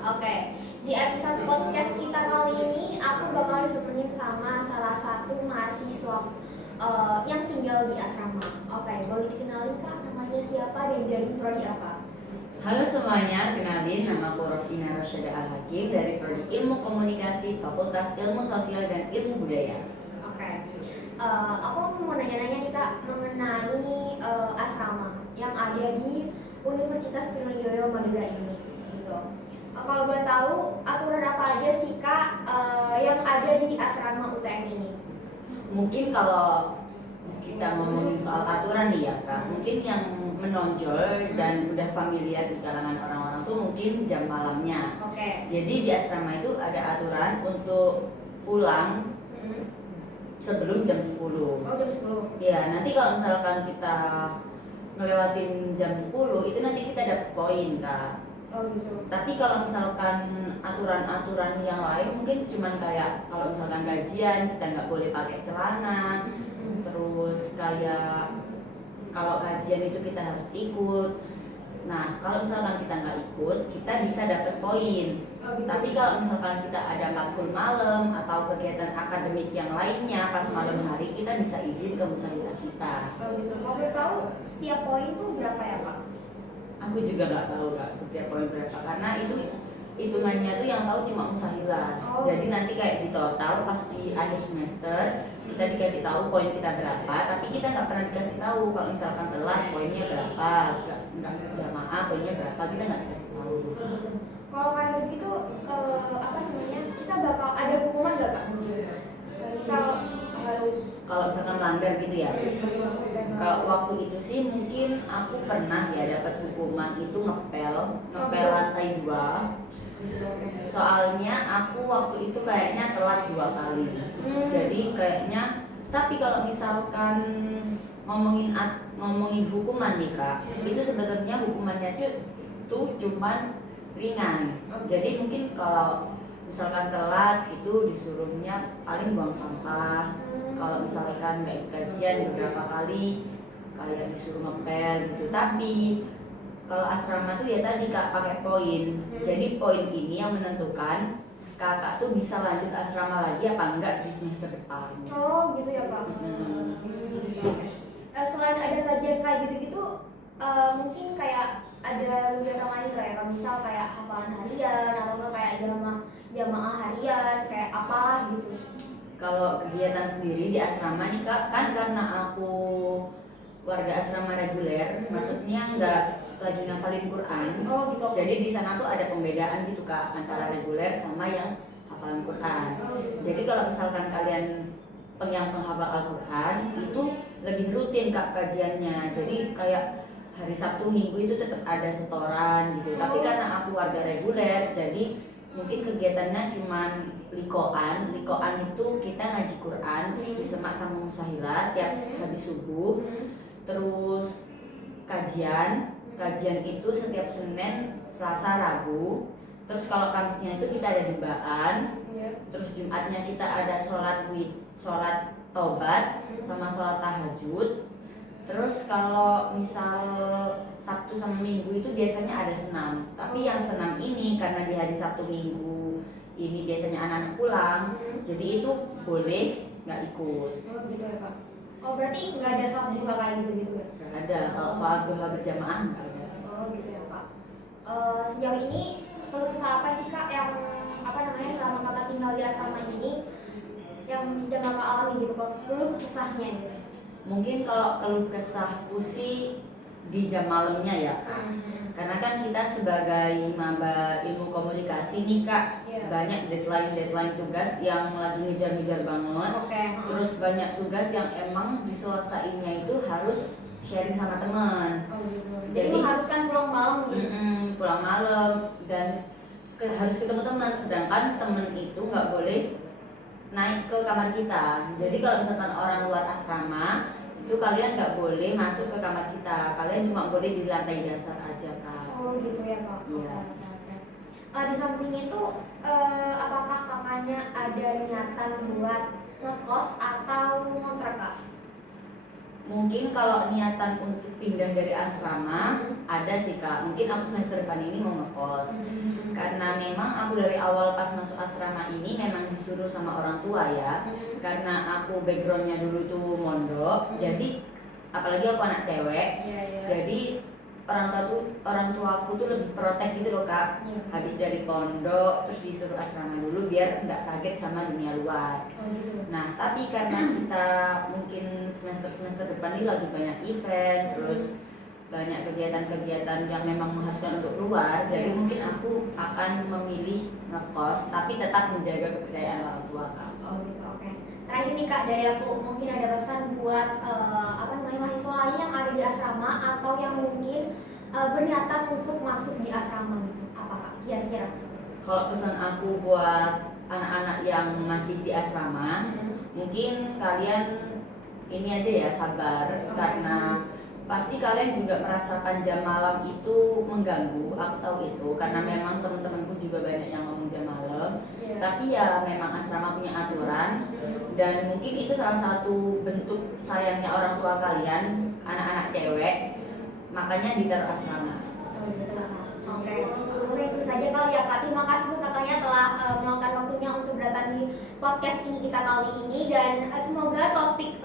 Oke, di episode podcast kita kali ini aku bakal ditemenin sama salah satu mahasiswa yang tinggal di asrama. Oke, boleh dikenalin Kak, namanya siapa dan dari prodi apa? Halo semuanya, kenalin nama aku Rofina Rosyada Al-Hakim dari Prodi Ilmu Komunikasi Fakultas Ilmu Sosial dan Ilmu Budaya. Oke, aku mau nanya-nanya nih Kak mengenai asrama yang ada di Universitas Trunojoyo Madura ini. Gitu. Kalau boleh tahu aturan apa aja sih Kak yang ada di asrama UTM ini? Mungkin kalau kita ngomongin soal aturan nih ya Kak, mungkin yang menonjol dan udah familiar di kalangan orang-orang tuh mungkin jam malamnya. Oke. Jadi di asrama itu ada aturan untuk pulang sebelum jam 10. Oh, jam 10. Ya, nanti kalau misalkan kita ngelewatin jam 10 itu nanti kita dapat poin Kak. Oh gitu. Tapi kalau misalkan aturan-aturan yang lain mungkin cuman kayak kalau misalkan gajian kita nggak boleh pakai celana, terus kayak kalau kajian itu kita harus ikut. Nah kalau misalkan kita nggak ikut kita bisa dapat poin. Oh gitu. Tapi kalau misalkan kita ada matkul malam atau kegiatan akademik yang lainnya pas malam hari kita bisa izin ke musyawarah kita. Oh gitu. Mau boleh tahu setiap poin tuh berapa ya Kak? Aku juga nggak tahu Kak setiap poin berapa karena itu hitungannya tuh yang tahu cuma musahila. Oh. Jadi nanti kayak di total pas di akhir semester kita dikasih tahu poin kita berapa, tapi kita nggak pernah dikasih tahu kalau misalkan telat poinnya berapa, nggak jamaah poinnya berapa kita nggak dikasih tahu. Kalau kayak begitu apa namanya? Kita bakal ada hukuman nggak Kak? Kayak misal harus Kalau misalkan melanggar gitu ya. Kalau waktu itu sih mungkin aku pernah ya dapat hukuman itu ngepel lantai 2. Soalnya aku waktu itu kayaknya telat 2 kali. Jadi kayaknya tapi kalau misalkan ngomongin hukuman nih Kak, itu sebenarnya hukumannya tuh cuman ringan. Jadi mungkin kalau misalkan telat itu disuruhnya paling buang sampah. Kalau misalkan nggak ikut kajian beberapa kali kayak disuruh ngepel gitu. Tapi kalau asrama tuh ya tadi Kak pakai poin. Jadi poin ini yang menentukan kakak tuh bisa lanjut asrama lagi apa enggak di semester depan. Oh gitu ya Kak. Selain ada kajian kayak gitu-gitu, mungkin kayak ada kegiatan lain kayak misal kayak hafalan harian atau enggak kayak jamaah harian kayak apa gitu. Kalau kegiatan sendiri di asrama nih Kak, kan karena aku warga asrama reguler, maksudnya nggak lagi ngafalin Quran. Oh gitu. Jadi di sana tuh ada pembedaan gitu Kak antara reguler sama yang hafalan Quran. Jadi kalau misalkan kalian yang penghafal Al-Quran itu lebih rutin Kak kajiannya. Jadi kayak hari Sabtu Minggu itu tetap ada setoran gitu. Tapi karena aku warga reguler, jadi mungkin kegiatannya cuman likoan itu kita ngaji Quran terus disemak sama musahila tiap habis subuh. Terus kajian itu setiap Senin, Selasa, Rabu. Terus kalau Kamisnya itu kita ada dibaan. Terus Jumatnya kita ada sholat tobat sama sholat tahajud. Terus kalau misal Sabtu sama Minggu itu biasanya ada senam. Tapi yang senam ini karena di hari Sabtu Minggu ini biasanya anak-anak pulang, jadi itu boleh nggak ikut. Oh gitu ya Pak. Oh berarti nggak ada sholat duha kayak gitu-gitu ya? Nggak ada. Kalau sholat duha berjamaah nggak ada. Oh gitu ya Pak. Sejauh ini keluh kesah apa sih Kak yang apa namanya selama kakak tinggal di asrama ini yang sedang kakak alami gitu keluh kesahnya gitu? Mungkin kalau keluh kesahku sih di jam malamnya ya Kak. Karena kan kita sebagai maba ilmu komunikasi nih Kak, banyak deadline tugas yang lagi ngejar-ngejar banget. Terus banyak tugas yang emang diselesainya itu harus sharing sama teman. Jadi mengharuskan pulang malam gitu. Pulang malam dan harus ketemu teman, sedangkan teman itu nggak boleh naik ke kamar kita. Jadi kalau misalkan orang luar asrama itu kalian nggak boleh masuk ke kamar kita, kalian cuma boleh di lantai dasar aja Kak. Oh gitu ya Kak. Iya. Di samping itu apakah kakaknya ada niatan buat ngekos atau ngontrak Kak? Mungkin kalau niatan untuk pindah dari asrama ada sih kak. Mungkin aku semester depan ini mau ngekos. Karena memang aku dari awal pas masuk asrama ini memang disuruh sama orang tua ya. Karena aku backgroundnya dulu tuh mondok, jadi apalagi aku anak cewek. Jadi orang tua aku tuh lebih protek gitu loh kak. Habis dari pondok terus disuruh asrama dulu biar nggak kaget sama dunia luar. Nah, tapi karena kita mungkin semester depan ini lagi banyak event, terus banyak kegiatan-kegiatan yang memang mengharuskan untuk keluar, jadi mungkin aku akan memilih ngekos, tapi tetap menjaga kepercayaan orang tua kak. Oh gitu, oke. Terakhir nih kak, dari aku mungkin ada pesan buat mahasiswa lain yang ada di asrama atau yang mungkin berniatan untuk masuk di asrama gitu. Apa kak? Kira-kira? Kalau pesan aku buat anak-anak yang masih di asrama, mungkin kalian ini aja ya sabar, karena pasti kalian juga merasakan jam malam itu mengganggu. Aku tahu itu karena memang teman-temanku juga banyak yang ngomong jam malam. Tapi ya memang asrama punya aturan, dan mungkin itu salah satu bentuk sayangnya orang tua kalian, anak-anak cewek, makanya ditaruh asrama. Oke, itu saja kali ya kak. Terima kasih buat kakaknya telah meluangkan waktunya untuk datang di podcast ini kita kali ini, dan semoga topik